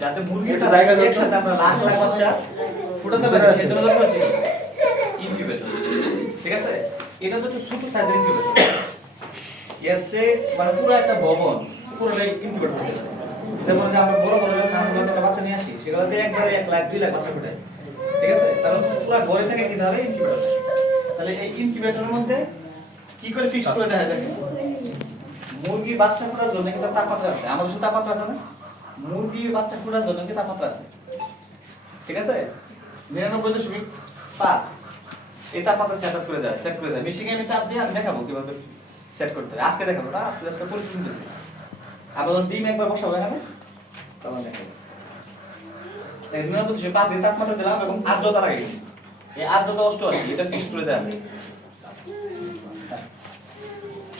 যাতে মুরগি ছাড়া একসাথে আমরা লাখ লাখ বাচ্চা ফুটাতে পারি দরকার হচ্ছে ইনকিউবেটর ঠিক আছে? এটা তো ছোট সাইজের ইনকিউবেটর এর চেয়ে মানে পুরো একটা ভবন পুরোটাই ইনকিউবেটর যেমন যে আমরা বড় বড় সামনে থেকে বাচ্চা নিয়ে আসি সেগুলোতে একবারে এক লাখ দুই লাখ বাচ্চা ফুটায় ঠিক আছে? কারণ পুরো ঘরে থেকে কিনতে হবে ইনকিউবেটর তাহলে এই ইনকিউবেটরের মধ্যে কি করে ফিক্স করে দেখা। যায় মুরগির বাচ্চা ফোটার জন্য কিন্তু তাপমাত্রা আছে। আমাদের শুধু তাপমাত্রা আছে না? মুরগির বাচ্চা ফোটার জন্য কি তাপমাত্রা আছে? ঠিক আছে? নিরানব্বই দশমিক পাঁচ। এই তাপমাত্রা সেট আপ করে দেয় সেট করে দেয় মেশিনে আমি চাপ দিয়ে আমি দেখাবো কীভাবে সেট করতে হয়। আজকে দেখাবো না, আজকে আজকে পরিস্থিতি দিচ্ছি আবার যখন ডিম একবার বসাবো এখানে, তখন দেখাবো। নিরানব্বই দশমিক পাঁচ এই তাপমাত্রা দিলাম এবং আর্দ্রতা লাগাই এই আর্দ্রতা অষ্ট আছে এটা ফিক্স করে হয়।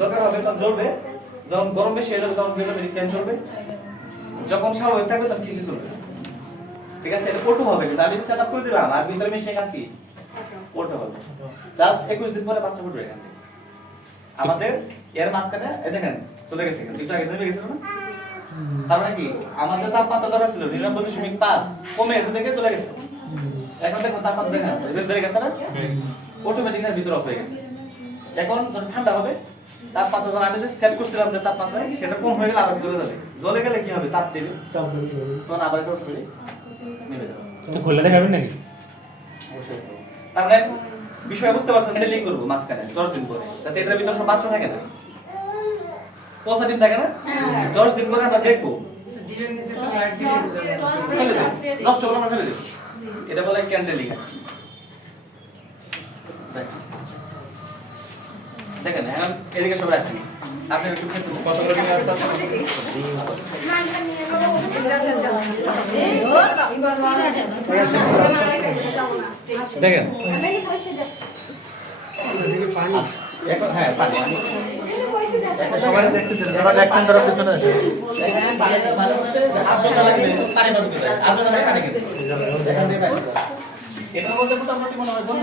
দরকার হবে তখন জ্বলবে। যখন গরম বেশি হয়ে যাবে তখন অটোমেটিক ফ্যান চলবে। যখন স্বাভাবিক থাকবে তখন কিছু চলবে ঠিক আছে? এটা অটো হবে কিন্তু। আমি সেট আপ করে দিলাম আর ভিতরে মেশিন আছে অটো হবে। জাস্ট একুশ দিন পরে বাচ্চা ফুটবে এখান থেকে। আমাদের এর মাঝখানে এ দেখেন চলে গেছে একটু আগে চলে গেছিল না? তার মানে কি? আমাদের তাপমাত্রা দরকার ছিল নিরানব্বই দশমিক পাঁচ। কমে গেছে দেখে চলে গেছে। এখন দেখুন তাপমাত্রা দেখেন। বেড়ে গেছে না? অটোমেটিক এর ভিতরে অফ হয়ে গেছে। এখন যখন ঠান্ডা হবে। তাপমাত্রা যখন আমি যে সেট করছিলাম যে তাপমাত্রা সেটা কম হয়ে গেলে আবার জ্বলে যাবে। জ্বলে গেলে কি হবে? তাপ দেবে। তখন আবার এটা উঠবে নেমে যাবে। তো খুলে দেখাবেন নাকি? অবশ্যই করব। মানে বিষয় বুঝতে পারছেন এটা লিঙ্ক করব মাঝখানে দশ দিন পরে। যাতে এটার ভিতরে সব বাচ্চা থাকে না? পচা ডিম থাকে না? দশ দিন পরে আমরা দেখব। নষ্ট করে আমরা ফেলে দেব। এটা বলে ক্যান্ডেলিং দেখেন, এখন এদিকে সবাই আসেন। আপনি কত করে নিয়ে হ্যাঁ এটা বলতে মোটামুটি মনে হয় বন্ধ